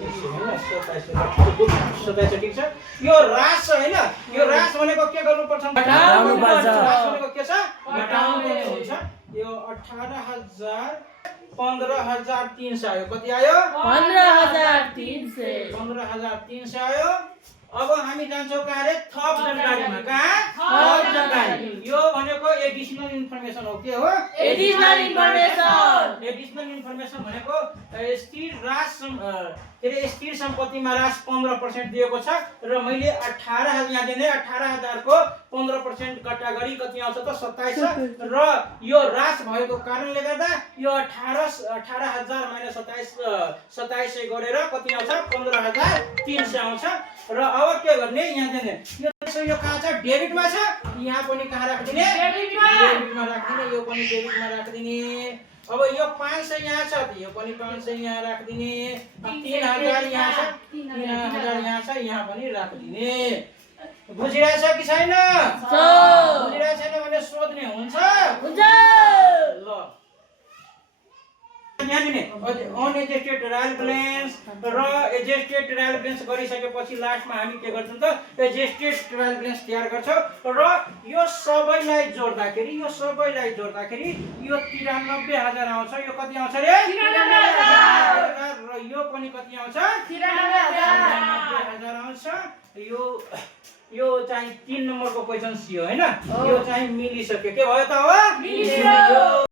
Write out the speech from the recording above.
27 ठिक छ। यो ह्रास छ हैन, यो ह्रास भनेको के गर्नुपर्छ? घटाउनुपर्छ। ह्रास भनेको के छ? घटाउनुपर्ने हुन्छ। यो 18,000 15,300 आयो। कति आयो? 15,300। 15,300 आयो। अब हामी जान्छौँ कहाँ रे? थप जानकारीमा। कहाँ? थप जानकारी। यो भनेको एडिसनल इन्फर्मेसन हो। के हो? Additional information. एडिसनल इन्फर्मेसन भनेको स्थिर ह्रास स्थिर सम्पत्तिमा ह्रास 15% दिएको छ र मैले 18,000 यहाँ दिने 18,000 को 15% घटा गरी कति आउँछ त? 27 र यो ह्रास भएको कारणले गर्दा यो 18,000 माइनस 2700 गरेर कति आउँछ? 15,300 आउँछ। र अब के गर्ने? यहाँ दिने यो कहाँ छ? डेबिटमा छ। यहाँ पनि कहाँ राख्दिने? डेबिटमा राख्दिने। यो पनि डेबिटमा राख्दिने। अब यो 500 यहाँ छ, यो पनि 500 यहाँ राख्दिने। 3,000 यहाँ छ, 3,000 यहाँ छ, यहाँ पनि राख्दिने। बुझिरहेछ कि छैन? बुझिरहेको छैन भने सोध्ने हुन्छ। ल यहाँ दिने अनएडजस्टेड ट्रायल ब्यालेन्स र एडजस्टेड ट्रायल ब्यालेन्स गरिसकेपछि लास्टमा हामी के गर्छौँ त? एडजस्टेड ट्रायल ब्यालेन्स तयार गर्छौँ र यो सबैलाई जोड्दाखेरि यो 93,000 आउँछ। यो कति आउँछ रे? 93,000। र यो पनि कति आउँछ? 93,000 आउँछ। यो चाहिँ 3 नम्बरको क्वेशन सी हो हैन? यो चाहिँ मिलिसक्यो। के भयो त? हो मिलिसक्यो।